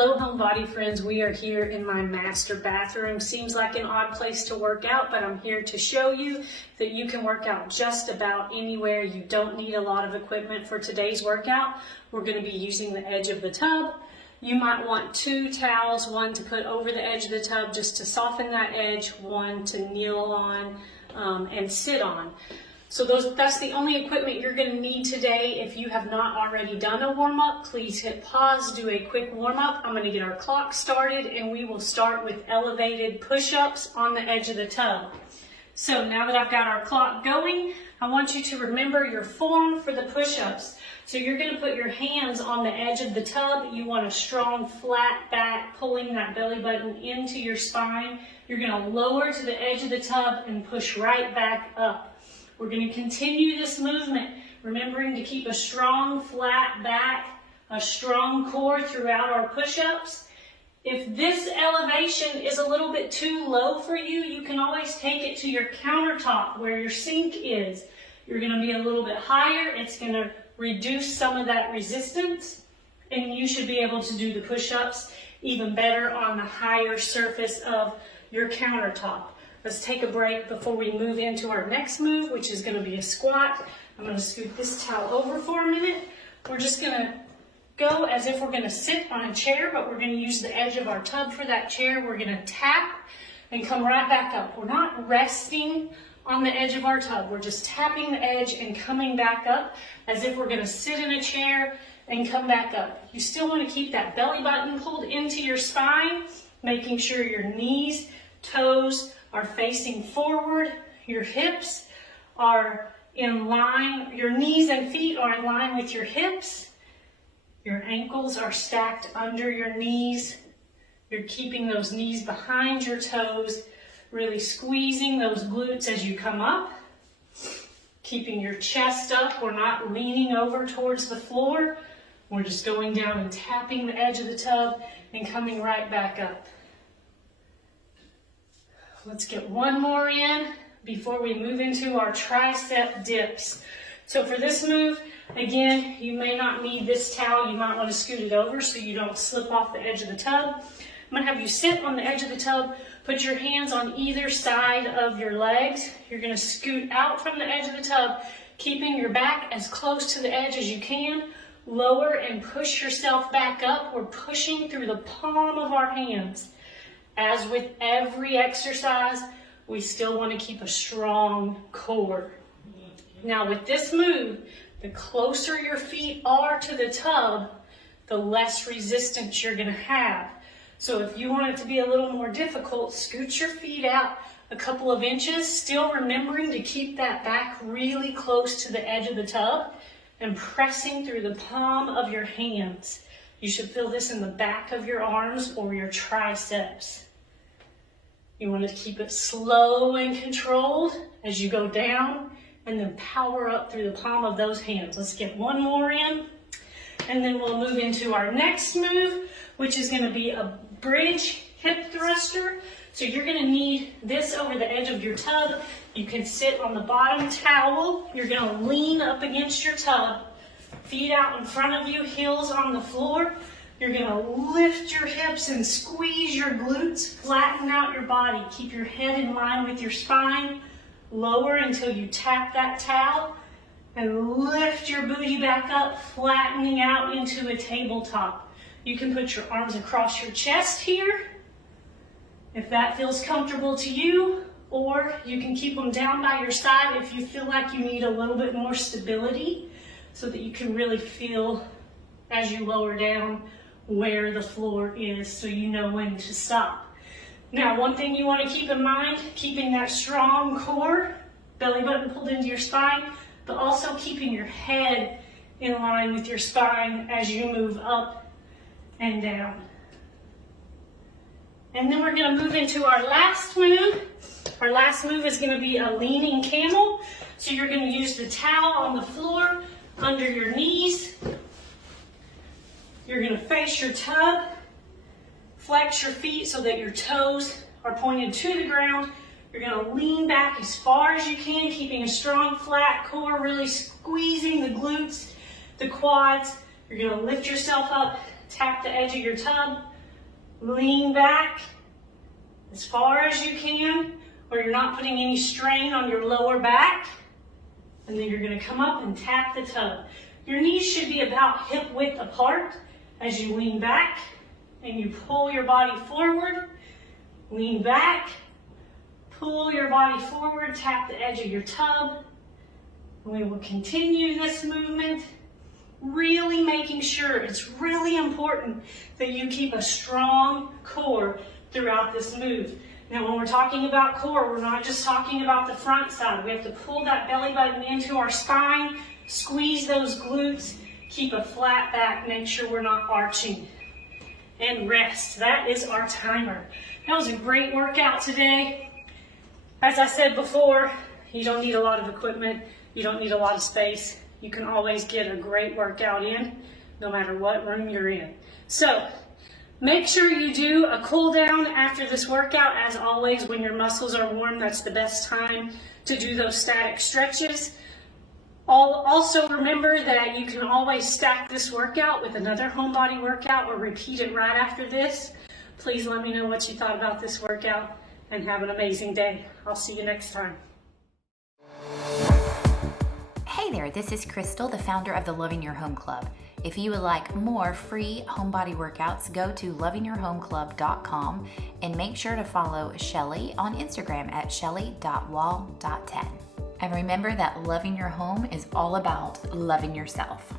Hello homebody friends, we are here in my master bathroom. Seems like an odd place to work out, but I'm here to show you that you can work out just about anywhere. You don't need a lot of equipment for today's workout. We're going to be using the edge of the tub. You might want 2 towels, one to put over the edge of the tub just to soften that edge, one to kneel on and sit on. So that's the only equipment you're going to need today. If you have not already done a warm-up, please hit pause, do a quick warm-up. I'm going to get our clock started and we will start with elevated push-ups on the edge of the tub. So now that I've got our clock going, I want you to remember your form for the push-ups. So you're going to put your hands on the edge of the tub. You want a strong flat back, pulling that belly button into your spine. You're going to lower to the edge of the tub and push right back up. We're going to continue this movement, remembering to keep a strong flat back, a strong core throughout our push-ups. If this elevation is a little bit too low for you, you can always take it to your countertop where your sink is. You're going to be a little bit higher. It's going to reduce some of that resistance, and you should be able to do the push-ups even better on the higher surface of your countertop. Let's take a break before we move into our next move, which is going to be a squat. I'm going to scoot this towel over for a minute. We're just going to go as if we're going to sit on a chair, but we're going to use the edge of our tub for that chair. We're going to tap and come right back up. We're not resting on the edge of our tub. We're just tapping the edge and coming back up as if we're going to sit in a chair and come back up. You still want to keep that belly button pulled into your spine, making sure your knees, toes are facing forward, your hips are in line, your knees and feet are in line with your hips, your ankles are stacked under your knees, you're keeping those knees behind your toes, really squeezing those glutes as you come up, keeping your chest up. We're not leaning over towards the floor, we're just going down and tapping the edge of the tub and coming right back up. Let's get one more in before we move into our tricep dips. So for this move, again, you may not need this towel. You might want to scoot it over so you don't slip off the edge of the tub. I'm going to have you sit on the edge of the tub, put your hands on either side of your legs. You're going to scoot out from the edge of the tub, keeping your back as close to the edge as you can. Lower and push yourself back up. We're pushing through the palm of our hands. As with every exercise, we still want to keep a strong core. Now with this move, the closer your feet are to the tub, the less resistance you're going to have. So if you want it to be a little more difficult, scoot your feet out a couple of inches, still remembering to keep that back really close to the edge of the tub and pressing through the palm of your hands. You should feel this in the back of your arms or your triceps. You want to keep it slow and controlled as you go down and then power up through the palm of those hands. Let's get one more in and then we'll move into our next move, which is going to be a bridge hip thruster. So you're going to need this over the edge of your tub. You can sit on the bottom towel. You're going to lean up against your tub, feet out in front of you, heels on the floor. You're going to lift your hips and squeeze your glutes, flatten out your body. Keep your head in line with your spine. Lower until you tap that towel and lift your booty back up, flattening out into a tabletop. You can put your arms across your chest here if that feels comfortable to you, or you can keep them down by your side if you feel like you need a little bit more stability so that you can really feel as you lower down where the floor is so you know when to stop. Now, one thing you want to keep in mind, keeping that strong core, belly button pulled into your spine, but also keeping your head in line with your spine as you move up and down. And then we're going to move into our last move. Our last move is going to be a leaning camel. So you're going to use the towel on the floor under your knees. You're going to face your tub, flex your feet so that your toes are pointed to the ground. You're going to lean back as far as you can, keeping a strong flat core, really squeezing the glutes, the quads. You're going to lift yourself up, tap the edge of your tub, Lean back as far as you can, where you're not putting any strain on your lower back. And then you're gonna come up and tap the tub. Your knees should be about hip width apart as you lean back and you pull your body forward. Lean back, pull your body forward, tap the edge of your tub. We will continue this movement, really making sure, it's really important that you keep a strong core throughout this move. Now, when we're talking about core, we're not just talking about the front side. We have to pull that belly button into our spine, squeeze those glutes, keep a flat back, make sure we're not arching. And rest. That is our timer. That was a great workout today. As I said before, you don't need a lot of equipment. You don't need a lot of space. You can always get a great workout in, no matter what room you're in. So, make sure you do a cool down after this workout. As always, when your muscles are warm, that's the best time to do those static stretches. Also remember that you can always stack this workout with another home body workout or repeat it right after this. Please let me know what you thought about this workout and have an amazing day. I'll see you next time. Hey there, this is Crystal, the founder of the Loving Your Home Club. If you would like more free home body workouts, go to lovingyourhomeclub.com and make sure to follow Shelly on Instagram at shelly.wall.10. And remember that loving your home is all about loving yourself.